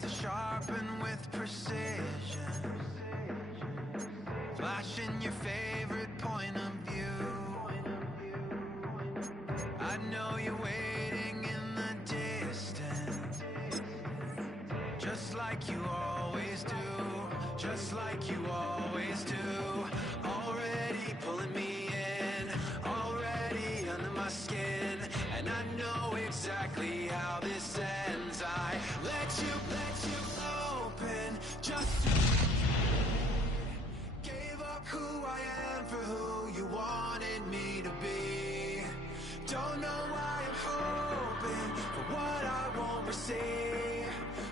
to sharpen with precision, flashing your favorite point of view. I know you're waiting in the distance, just like you always do, just like you always do. Already pulling me in, already under my skin, and I know exactly how this ends. I let you open, just gave up who I am for who you wanted me to be. Don't know why I'm hoping for what I won't receive,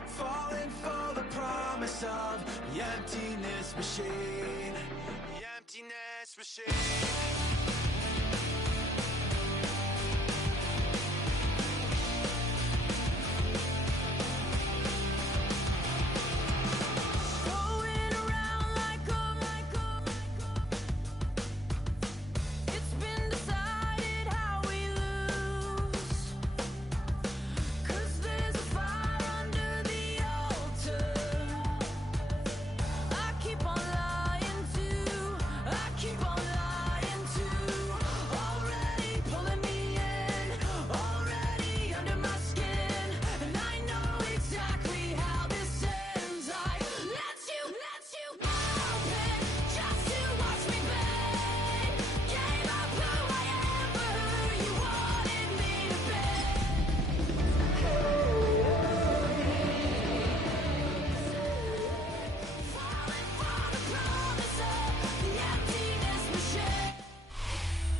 falling for the promise of the emptiness machine, the emptiness machine.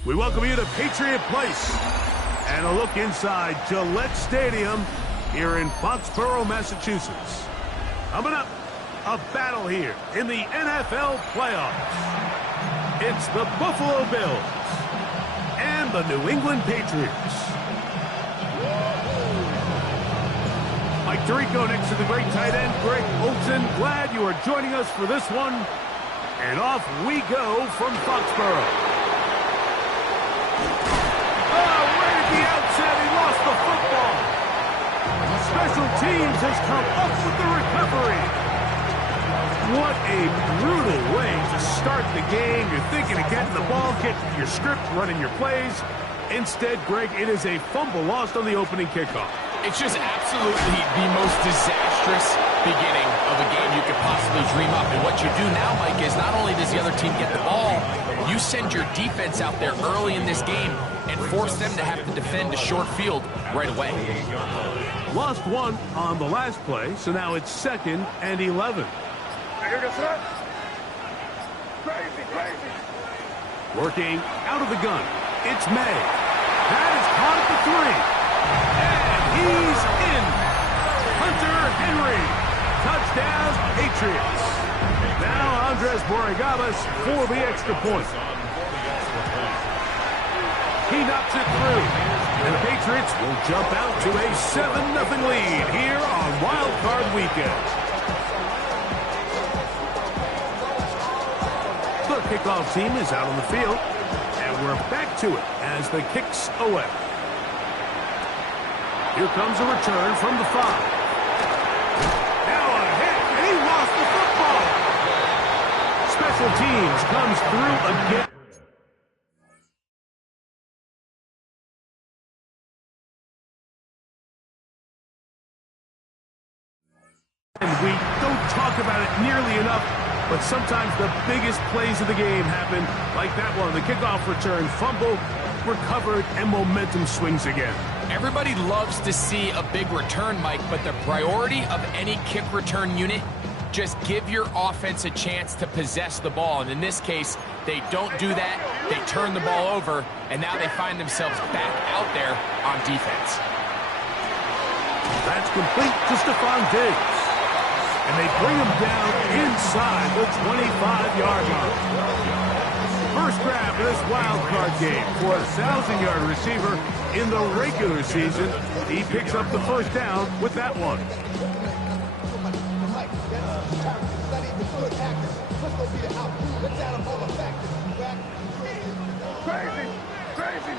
We welcome you to Patriot Place and a look inside Gillette Stadium here in Foxborough, Massachusetts. Coming up, a battle here in the NFL playoffs. It's the Buffalo Bills and the New England Patriots. Mike Tirico next to the great tight end, Greg Olsen. Glad you are joining us for this one. And off we go from Foxborough. The outset, he lost the football. Special teams has come up with the recovery. What a brutal way to start the game. You're thinking of getting the ball, getting your script, running your plays. Instead, Greg, it is a fumble lost on the opening kickoff. It's just absolutely the most disastrous beginning of a game you could possibly dream up. And what you do now, Mike, is not only does the other team get the ball, you send your defense out there early in this game and force them to have to defend a short field right away. Lost one on the last play, so now it's 2nd and 11. Crazy. Working out of the gun, it's May. That is caught at the 3. And he's in. Hunter Henry. Touchdown, Patriots. Now Andres Borregales for the extra point. He knocks it through. And the Patriots will jump out to a 7-0 lead here on Wild Card Weekend. The kickoff team is out on the field. And we're back to it as the kick's away. Here comes a return from the 5. Now a hit, and he lost the football. Special teams comes through again. And we don't talk about it nearly enough, but sometimes the biggest plays of the game happen like that one. The kickoff return, fumble, recovered, and momentum swings again. Everybody loves to see a big return, Mike, but the priority of any kick return unit, just give your offense a chance to possess the ball. And in this case, they don't do that. They turn the ball over, and now they find themselves back out there on defense. That's complete to Stephon Diggs. And they bring him down inside the 25-yard line. First grab of this wild card game for a 1,000-yard receiver in the regular season. He picks up the first down with that one. Crazy.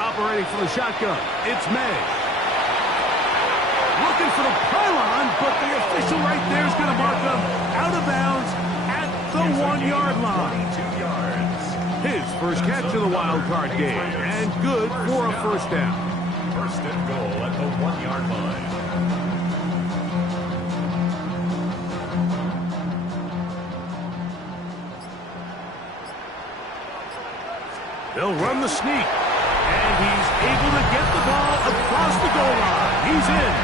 Operating from the shotgun, it's May. Look 1-yard line. 22 yards. His first catch of the wild card game, and good for a first down. First and goal at the 1-yard line. They'll run the sneak, and he's able to get the ball across the goal line. He's in.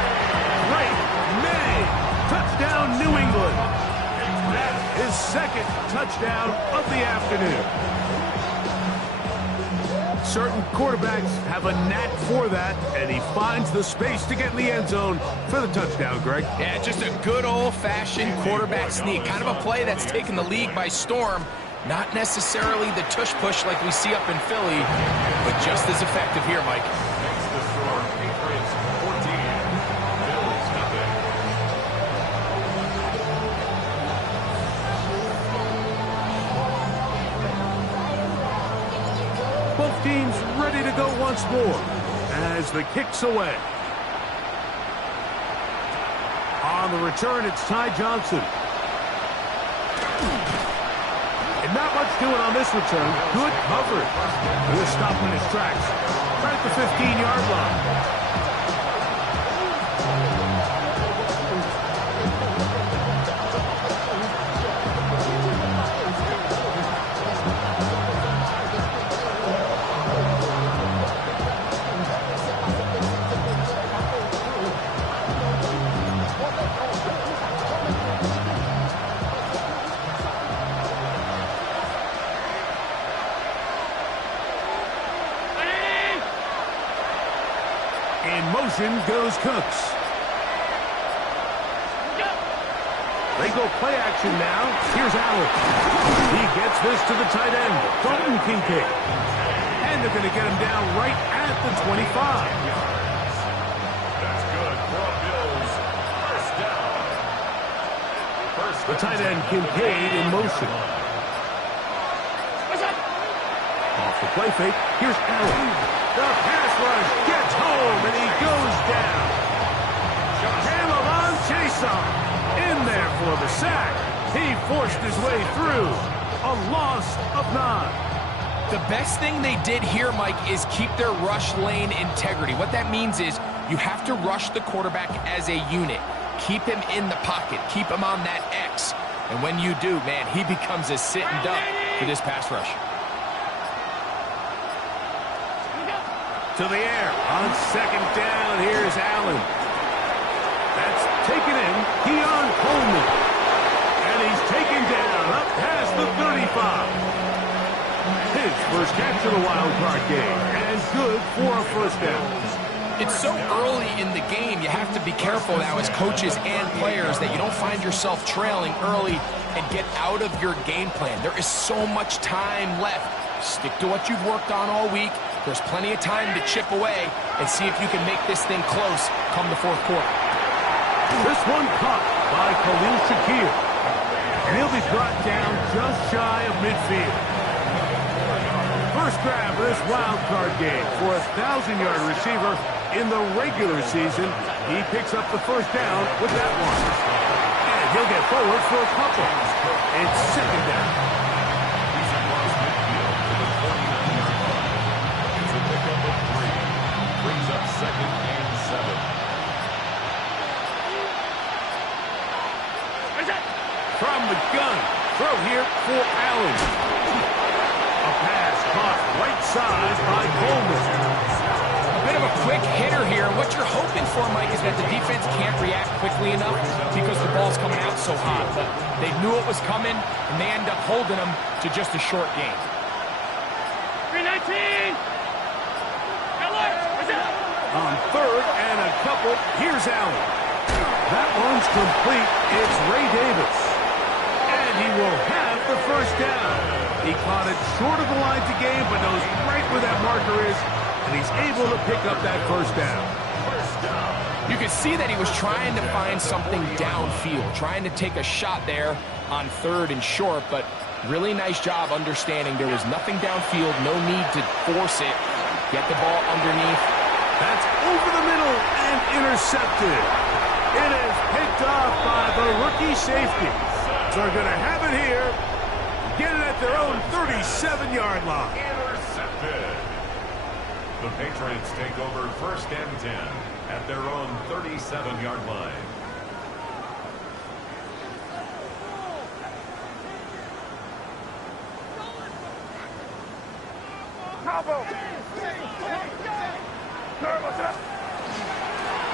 Drake Maye. Touchdown, New England. That's his second touchdown of the afternoon. Certain quarterbacks have a knack for that, and he finds the space to get in the end zone for the touchdown, Greg. Yeah, just a good old-fashioned quarterback sneak. Kind of a play that's taken the league by storm. Not necessarily the tush-push like we see up in Philly, but just as effective here, Mike. Next to score, Patriots 14, Bills nothing. Both teams ready to go once more as the kick's away. On the return, it's Ty Johnson. And not much doing on this return. Good coverage. We're stopping his tracks right at the 15-yard line. In motion goes Cooks. They go play action now. Here's Allen. He gets this to the tight end, Dalton Kincaid. And they're going to get him down right at the 25. That's good for a Bills first down. The tight end Kincaid in motion. Off the play fake. Here's Allen. The pass rush gets home, and he goes down. K'Lavon Chaisson in there for the sack. He forced his way through. A loss of 9. The best thing they did here, Mike, is keep their rush lane integrity. What that means is you have to rush the quarterback as a unit. Keep him in the pocket. Keep him on that X. And when you do, man, he becomes a sitting duck for this pass rush. To the air. On second down, here's Allen. That's taken in. Keon Coleman. And he's taken down up past the 35. His first catch of the wild card game. And good for a first down. It's so early in the game, you have to be careful now as coaches and players that you don't find yourself trailing early and get out of your game plan. There is so much time left. Stick to what you've worked on all week. There's plenty of time to chip away and see if you can make this thing close come the fourth quarter. This one caught by Khalil Shakir. And he'll be brought down just shy of midfield. First grab of this wild card game for a 1,000-yard receiver in the regular season. He picks up the first down with that one. And he'll get forward for a couple. It's second down. He's across midfield to the 49-yard line. It's a pickup of 3. Brings up second and 7. From the gun, throw here for Allen. A pass caught right side by Coleman. A bit of a quick hitter here. What you're hoping for, Mike, is that the defense can't react quickly enough because the ball's coming out so hot. But they knew it was coming, and they end up holding them to just a short gain. 319! On third and a couple, here's Allen. That one's complete. It's Ray Davis. And he will have the first down. He caught it short of the line to gain, but knows right where that marker is, and he's able to pick up that first down. You could see that he was trying to find something downfield, trying to take a shot there on third and short, but really nice job understanding there was nothing downfield, no need to force it. Get the ball underneath. That's over the middle and intercepted. It is picked off by the rookie safety. So they're going to have it here. at their own 37-yard line. Intercepted. The Patriots take over 1st and 10 at their own 37-yard line.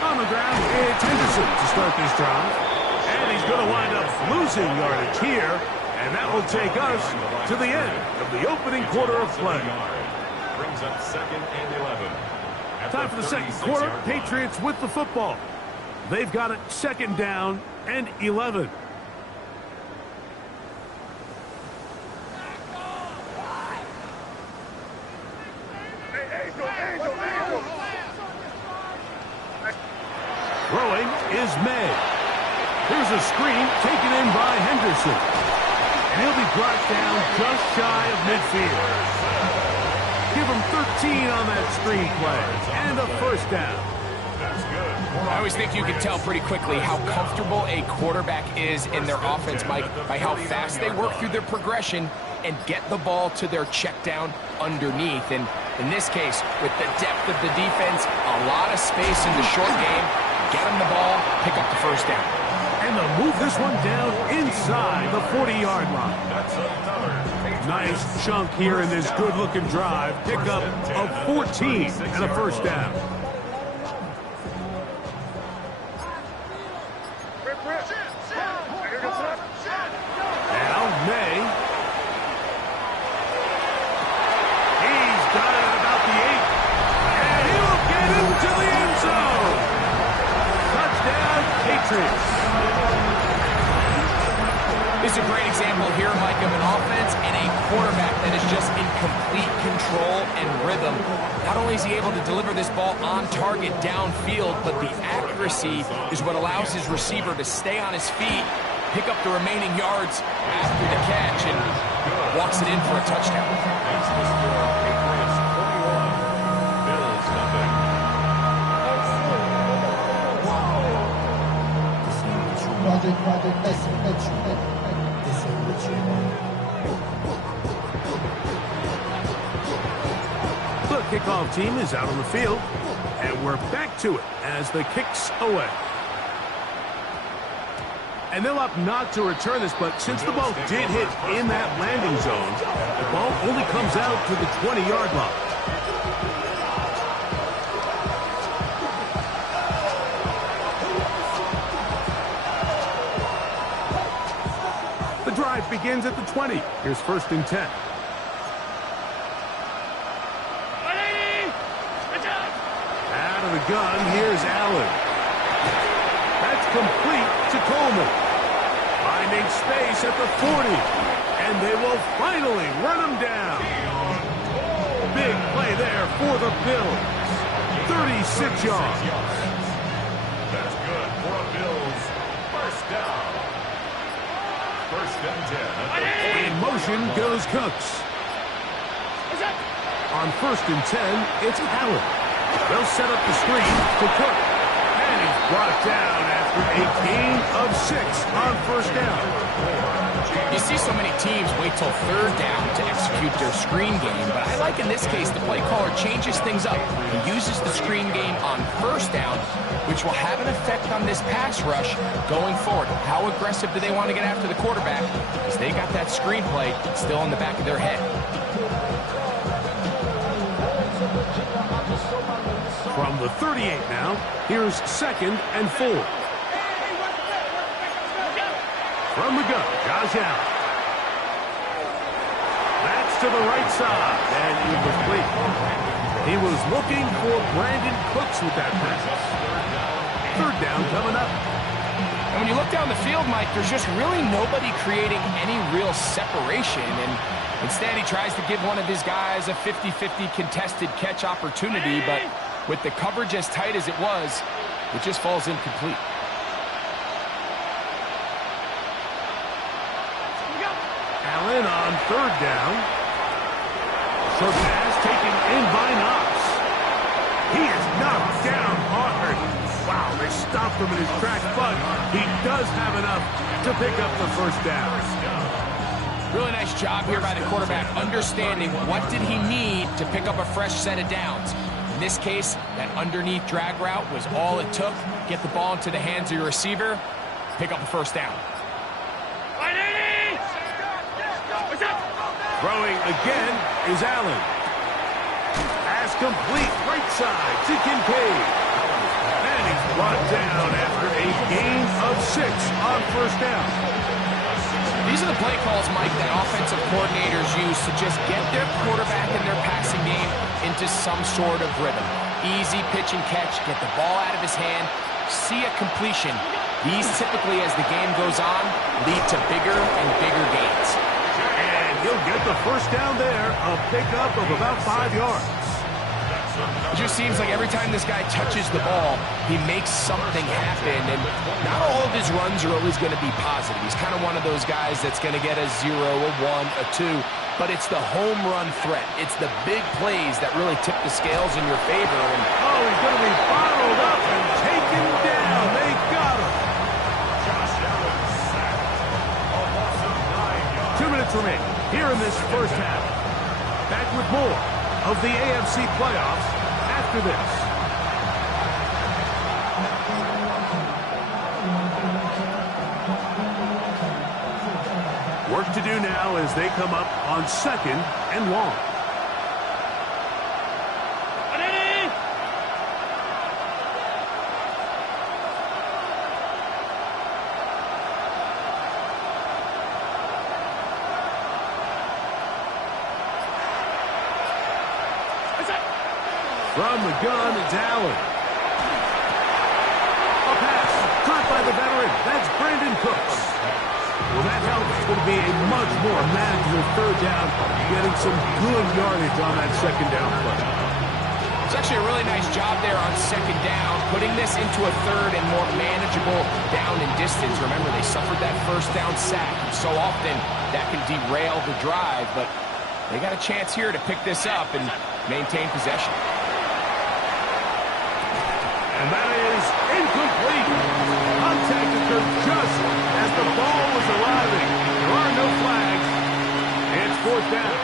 On the ground, it's Henderson to start this drive. And he's going to wind up losing yardage here. And that will take us to the end of the opening quarter of play. Brings up 2nd and 11. Time for the second quarter. Patriots with the football. They've got it 2nd down and 11. Throwing is May. Here's a screen taken in by Henderson. And he'll be brought down just shy of midfield. Give him 13 on that screen play. And a 1st down. That's good. I always think you can tell pretty quickly how comfortable a quarterback is in their offense, Mike, by how fast they work through their progression and get the ball to their check down underneath. And in this case, with the depth of the defense, a lot of space in the short game, get them the ball, pick up the 1st down. And they'll move this one down inside the 40-yard line. That's another Nice chunk here in this good-looking drive. Pick up of 14 and a 1st down. Now May. He's got it at about the 8. And he'll get into the end zone. Touchdown, Patriots. This is a great example here, Mike, of an offense and a quarterback that is just in complete control and rhythm. Not only is he able to deliver this ball on target downfield, but the accuracy is what allows his receiver to stay on his feet, pick up the remaining yards after the catch, and walks it in for a touchdown. That's the score. Patriots 41. Bills nothing. The kickoff team is out on the field, and we're back to it as the kick's away. And they'll opt not to return this, but since the ball did hit in that landing zone, the ball only comes out to the 20-yard line. The drive begins at the 20. Here's 1st and 10. Out of the gun, here's Allen. That's complete to Coleman. Finding space at the 40. And they will finally run him down. Big play there for the Bills. 36 yards. That's good for a Bills 1st down. 1st and 10. In motion goes Cooks. On 1st and 10, it's Allen. They'll set up the screen to Cook. And he's brought down after a gain of 6 on 1st down. You see so many teams wait till 3rd down to execute their screen game, but I like in this case the play caller changes things up and uses the screen game on 1st down, which will have an effect on this pass rush going forward. How aggressive do they want to get after the quarterback? Because they got that screen play still in the back of their head. From the 38 now, here's 2nd and 4. From the gun, Josh Allen. That's to the right side, and incomplete. He was looking for Brandon Cooks with that pass. 3rd down coming up. And when you look down the field, Mike, there's just really nobody creating any real separation, and instead he tries to give one of his guys a 50-50 contested catch opportunity, but with the coverage as tight as it was, it just falls incomplete. Allen on 3rd down. Short pass taken in by Knox. He is knocked down hard. Wow, they stopped him in his tracks, but he does have enough to pick up the 1st down. Really nice job here by the quarterback, understanding what did he need to pick up a fresh set of downs. In this case, that underneath drag route was all it took. Get the ball into the hands of your receiver, pick up a first down. Throwing again is Allen. Pass complete, right side to Kincaid. And he's brought down after a gain of 6 on first down. These are the play calls, Mike, that offensive coordinators use to just get their quarterback and their passing game into some sort of rhythm. Easy pitch and catch, get the ball out of his hand, see a completion. These typically, as the game goes on, lead to bigger and bigger gains. And he'll get the first down there, a pickup of about 5 yards. It just seems like every time this guy touches the ball, he makes something happen, and not all of his runs are always going to be positive. He's kind of one of those guys that's going to get a 0, a 1, a 2, but it's the home run threat. It's the big plays that really tip the scales in your favor. And oh, he's going to be bottled up and taken down. They got him. 2 minutes remaining here in this first half. Back with more of the AFC playoffs after this. Work to do now as they come up on 2nd and long. From the gun, it's Allen. A pass caught by the veteran. That's Brandon Cooks. Well, that helps. It's going to be a much more manageable third down, getting some good yardage on that second down play. It's actually a really nice job there on second down, putting this into a third and more manageable down and distance. Remember, they suffered that first down sack, and so often that can derail the drive, but they got a chance here to pick this up and maintain possession. And that is incomplete. Contact occurred just as the ball was arriving. There are no flags. It's 4th down.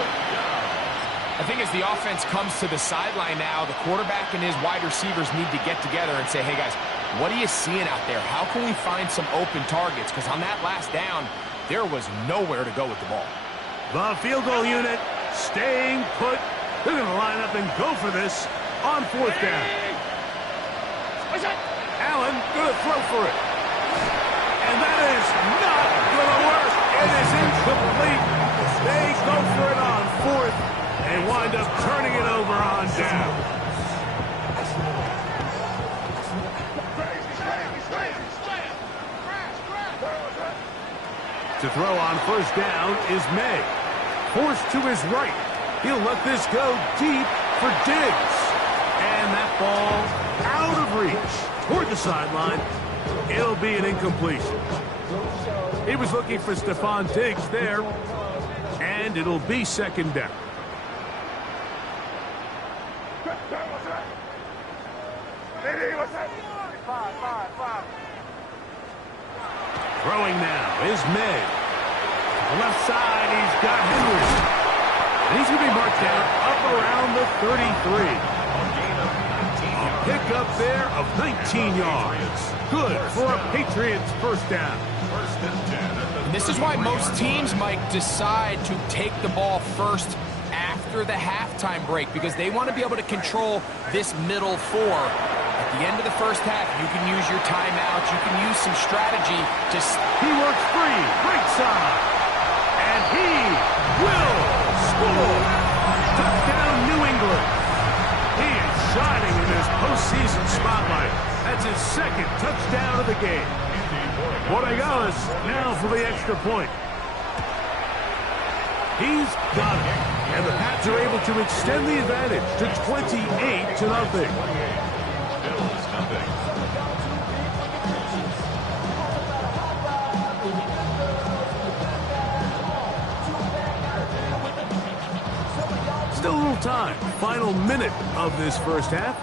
I think as the offense comes to the sideline now, the quarterback and his wide receivers need to get together and say, hey, guys, what are you seeing out there? How can we find some open targets? Because on that last down, there was nowhere to go with the ball. The field goal unit staying put. They're going to line up and go for this on 4th down. Allen going to throw for it. And that is not going to work. It is incomplete. They go for it on 4th and wind up turning it over on down. To throw on first down is May. Forced to his right. He'll let this go deep for Diggs. And that ball out of reach toward the sideline. It'll be an incompletion. He was looking for Stephon Diggs there, and it'll be 2nd down. Throwing now is May. On the left side, he's got Henry. And he's going to be marked down up around the 33. A pickup there of 19 yards. Good for a Patriots first down. This is why most teams, Mike, decide to take the ball first after the halftime break, because they want to be able to control this middle 4. At the end of the first half, you can use your timeouts. You can use some strategy to... He works free, right side. And he will score. Touchdown, New England. He is shining in this postseason spotlight. That's his 2nd touchdown of the game. Borregales now for the extra point. He's got it. And the Pats are able to extend the advantage to 28-0. Still a little time. Final minute of this first half.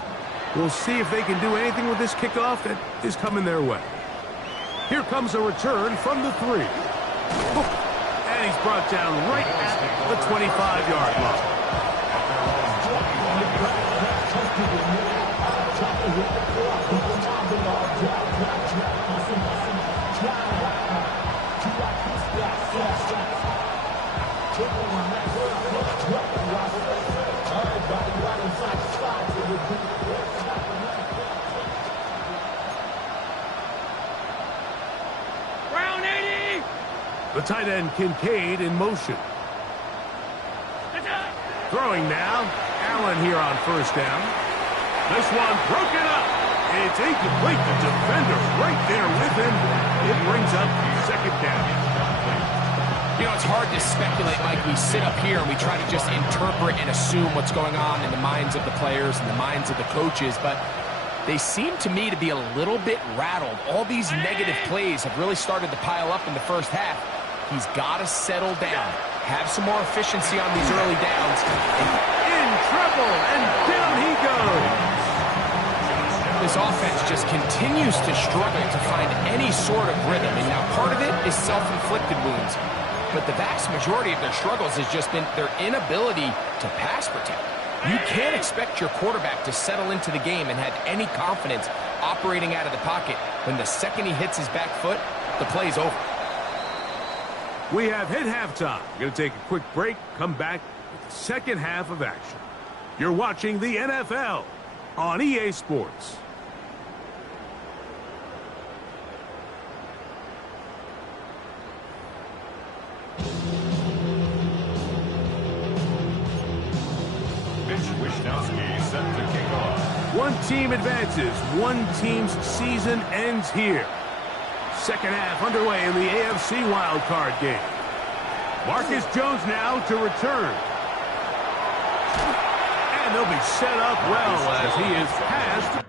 We'll see if they can do anything with this kickoff that is coming their way. Here comes a return from the 3. And he's brought down right at the 25-yard line. The tight end Kincaid in motion. Throwing now. Allen here on first down. This one broken up. It's incomplete. The defender right there with him. It brings up second down. You know, it's hard to speculate, Mike. We sit up here and we try to just interpret and assume what's going on in the minds of the players and the minds of the coaches, but they seem to me to be a little bit rattled. All these negative plays have really started to pile up in the first half. He's got to settle down, have some more efficiency on these early downs. In trouble, and down he goes. This offense just continues to struggle to find any sort of rhythm. And now part of it is self-inflicted wounds. But the vast majority of their struggles has just been their inability to pass protect. You can't expect your quarterback to settle into the game and have any confidence operating out of the pocket when the second he hits his back foot, the play's over. We have hit halftime. We're going to take a quick break, come back with the second half of action. You're watching the NFL on EA Sports. Mitch Wishnowsky set to kick off. One team advances. One team's season ends here. Second half underway in the AFC wildcard game. Marcus Jones now to return. And they'll be set up well as he is passed